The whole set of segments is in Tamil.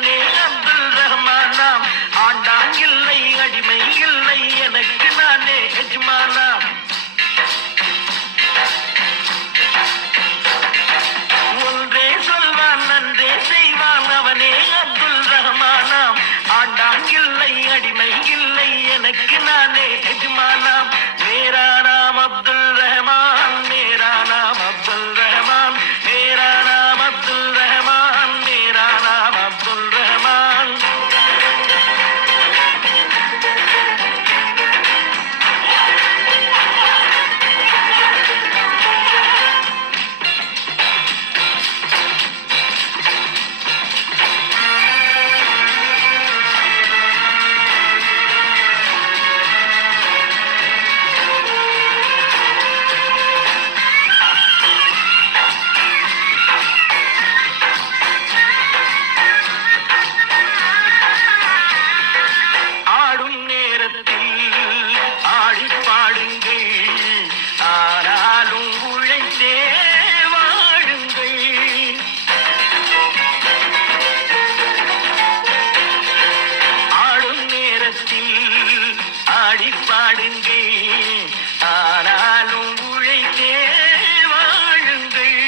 அவனே அப்துல் ரஹ்மானாம். ஆண்டான் இல்லை அடிமை இல்லை எனக்கு நானே எஜமானாம். ஒன்றே சொல்வான் நன்றே செய்வான் அவனே அப்துல் ரஹ்மானாம். ஆண்டான் இல்லை அடிமை இல்லை எனக்கு நானே எஜமானாம். மேரா நாம் அப்துல் ரஹ்மான், மேரா நாம் அப்துல் ரஹ்மான், மேரா நாம் அப்துல் ரஹ்மான், மேரா நாம் அப்துல் ரஹ்மான். ஆடும் நேரத்தில் ஆடி பாடுங்கள், ஆனாலும் உழைத்தே வாழுங்கள். ஆடும் நேரத்தில் ஆடி பாடுங்கள், ஆனாலும் உழைத்தே வாழுங்கள்.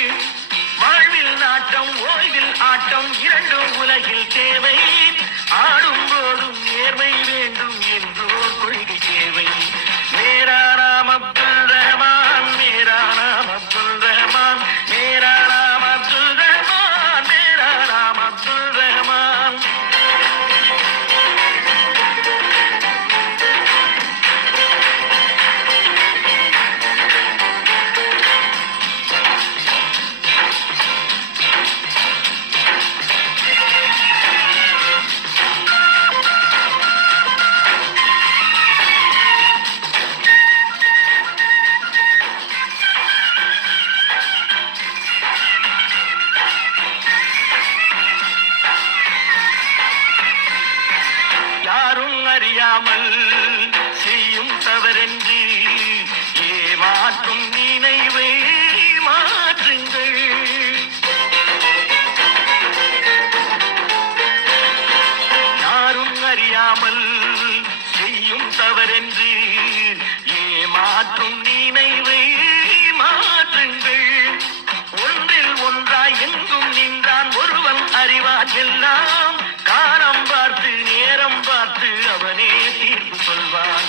வாழ்வில் நாட்டம் ஓய்வில் ஆட்டம் இரண்டும் உலகில் தேவை. ஆடும் போதும் நேர்மை வேண்டும் என்றோர் கொள்கை தேவை. மேரா நாம் அப்துல் ரஹ்மான், மேரா நாம் அப்துல் ரஹ்மான், மேரா நாம் அப்துல் ரஹ்மான், மேரா நாம் அப்துல் ரஹ்மான். யாரும் அறியாமல் செய்யும் தவறென்று ஏமாற்றும் நினைவை மாற்றுங்கள். யாரும் அறியாமல் செய்யும் தவறென்று ஏமாற்றும் நினைவை மாற்றுங்கள். ஒன்றில் ஒன்றாய் எங்கும் நின்றான் ஒருவன் அறிவான் எல்லாம். காலம் பார்த்து நேரம் பார்த்து அவனே தீர்ப்பு சொல்வான்.